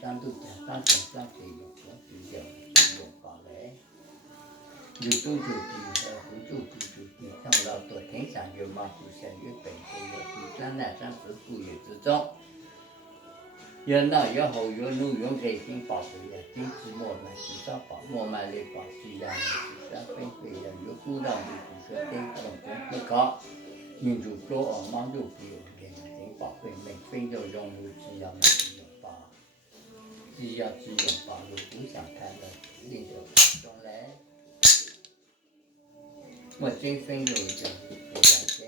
单独讲单纯上可以用法嘞。有度就低和不度就低，上老多天上有马祖山有本身有第三南山是富裕之中。越闹越好越怒越开心保持呀，坚持莫买至少保莫买来保持呀，至少分配呀，有鼓浪屿就说对动工不高，民主多而忙就不用连定保分每分就融入只要那只有保，只要保路不想太了，另就看中来。我今生有种不然心，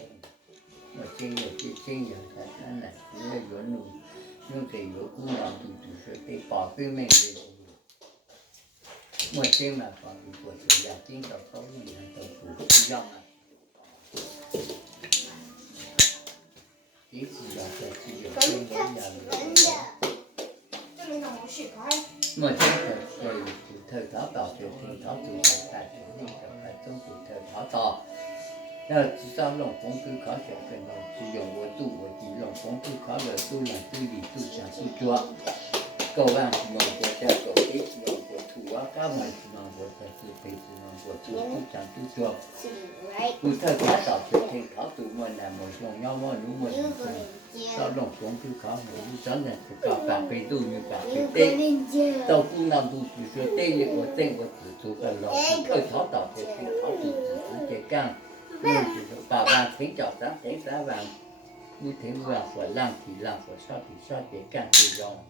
我今有这真有才山来，只要有路。用这个鼓浪屿就是对保分每个我今晚放的过去呀，今朝到5年都不一样了。一直要在只有分每样的。我今朝所以骨头淘到就听到就在带着那个还中骨头淘到。至少弄工具考学跟弄只用我的弄工具考了都能对你都想去做，搞完是弄过再搞配是弄过土啊，搞完是弄过再是配是弄过土都想去做，不太看到就听考都没那么重要么如么用，到弄工具考我们真的是搞半辈都有半辈对，到湖南都是说对于我自做个老师，考到就听考就直接干。就是8万听叫3听3万，5听5万或浪提浪或少提少点干这种。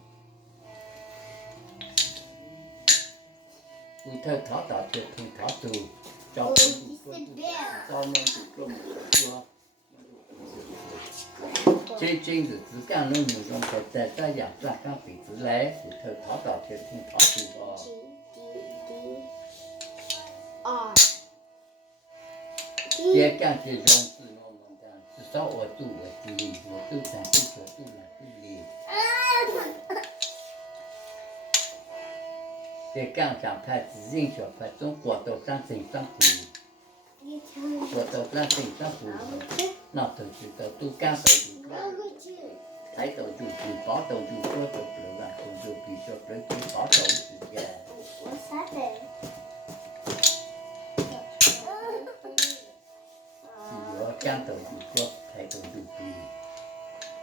骨头淘到就听淘到，找工具做找农具做木做。这真是只干农牛种和在这样转干辈子来，骨头淘到就听淘到哦。也干这种事我们干，至少我都理，我都想都说都来都理。在干上看自行车快中国到山顶上去，我到山顶上去，那头去到都干到就，抬头就去，抱头就说都不完，就必须得去抱头时间。江头就说抬头就比，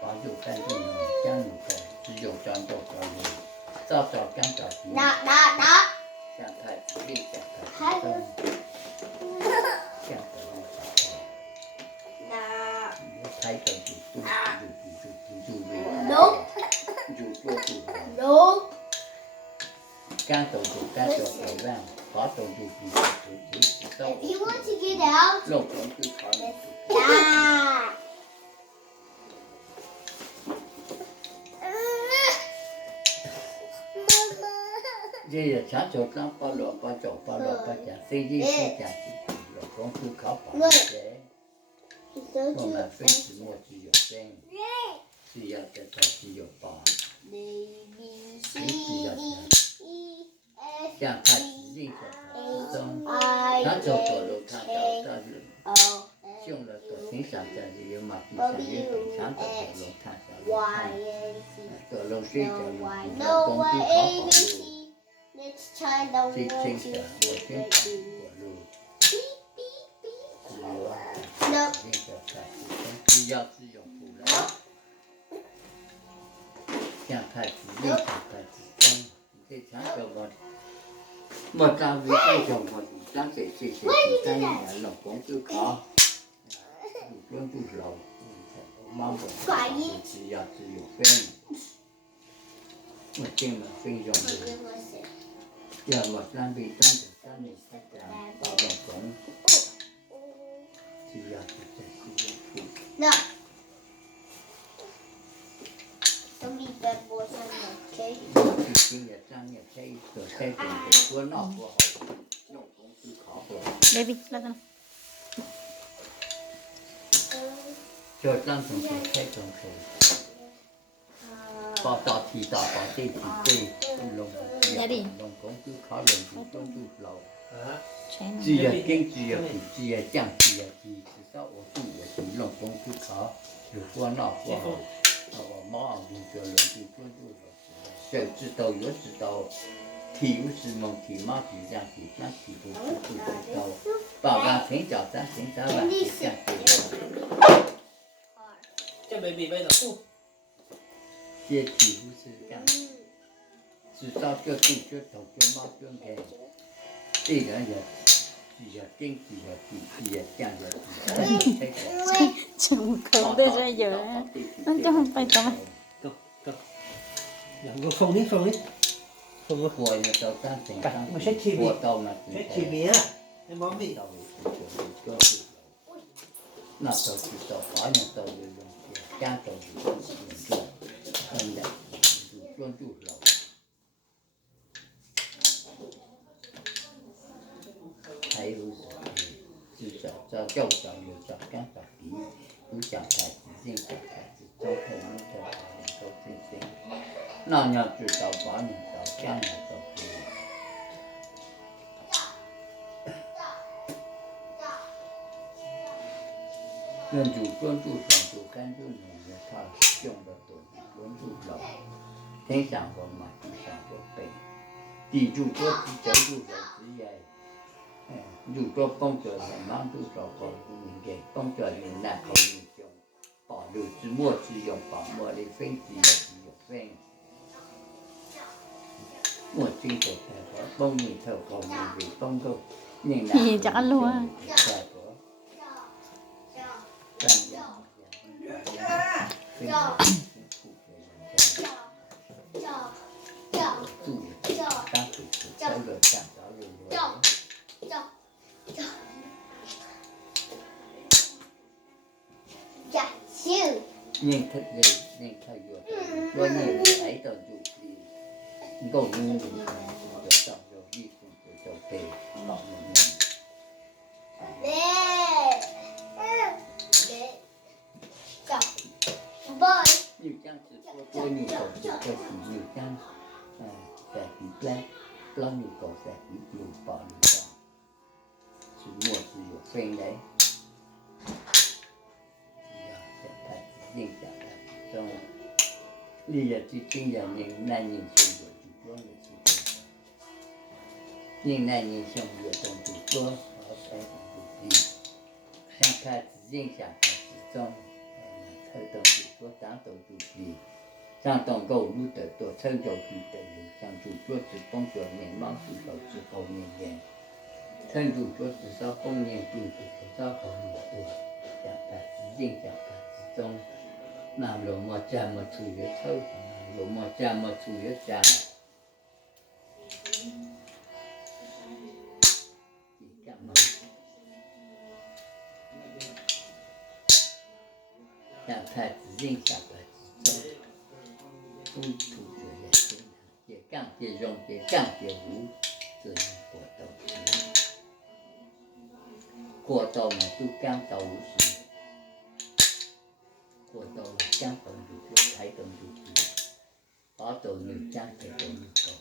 把右干就能江路高，只有江到高路，早干到低。像太子立像太子中，像头就抬头就干头就干到高完，把头就比就到老公就考虑。这也常就当把老把讲，谁讲老公就考法学，我们非是莫只有生，只要得到只有报，你只要像他自己说中，他就走路看到这里。用了多听上这里有嘛？就像有平常的走路看小路看，走路睡觉路，老公就考好路，最清醒我先考过路，只有啊，那个看，只要只有不来，像太子立，像太子中，这常说我当时就讲我当时这3年老公就考。不就是老忙不只要只有分，我进了分用的，要我3倍3年才讲到老公，只要只有分。今年3年开始我闹不好，用公司考不好。Baby，来看。就当成是开中手，报道提到报对提对，弄工就考弄工就老，只要跟只要比只要降只要低，至少我弄工就考，如果闹不好，我马上就弄就工就了。手指头、脚趾头，体无是梦，体毛体相，体相体不不不知道，宝宝请脚三请三万体相体多。这baby 背的不？这体无是这样，至少脚肚、脚头、脚毛、脚眼，这人也。经济的体也这样的，全球都在有啊，那咁快咁啊？夠夠，兩個放啲，放個火就到三成三，我先切火到嘛，喺前面啊，你冇味。那都知道，反正都有用，家都有用，真的，专注了。还有至少在教上有找干法比，有小孩子进小孩子，都可以的都进行。那要知道把你到这样的都可以。专注上就关注你的他用的东西，专注了，天上过嘛，地上过背，记住多记走住手指也。如果工作很忙碌，照顾人家工作人难可以用，保留自我自用，把我的分自由分。我经过开发，帮你透过你的工作，人难可以用的结果。这样分辛苦的人家，注意，当主持交流上交流。nên thật về nên thay vừa tôi nhìn thấy tao chủ thì cầu nương cũng được tao rồi đi cùng với tao về bảo mình nhiều trang sự của tôi nhiều cầu sự cho chỉ nhiều trang sẽ bị plan plan nhiều cầu sẽ bị nhiều bỏ nhiều cầu sự mua sự nhiều phên đấy riêng chẳng hạn trong lý là chỉ chính là những nạn nhân sống của chủ quốc là chủ quốc những nạn nhân sống của chủ quốc họ sẽ chủ gì sang khai riêng chẳng hạn trong thời tổng chủ quốc đáng tổng chủ gì sang tổng cầu lưu tới tổ thân cầu chủ tới sang chủ quốc chỉ công cho những mong chủ cầu chỉ cầu những gì thân chủ quốc chỉ sao không những chủ chỉ sao không những chủ chẳng hạn riêng chẳng hạn trong làm lộ mà cha mà chủ yếu thôi lộ mà cha mà chủ yếu cha chỉ cảm ơn chẳng phải riêng chẳng phải cho tu thủ của nhà sinh chỉ càng chỉ dùng chỉ càng chỉ vũ tự nhiên của tàu mà tu càng tàu gì của tôi là trang tổng chủ quốc thấy tổng chủ quốc có tôi như trang thấy tổng chủ quốc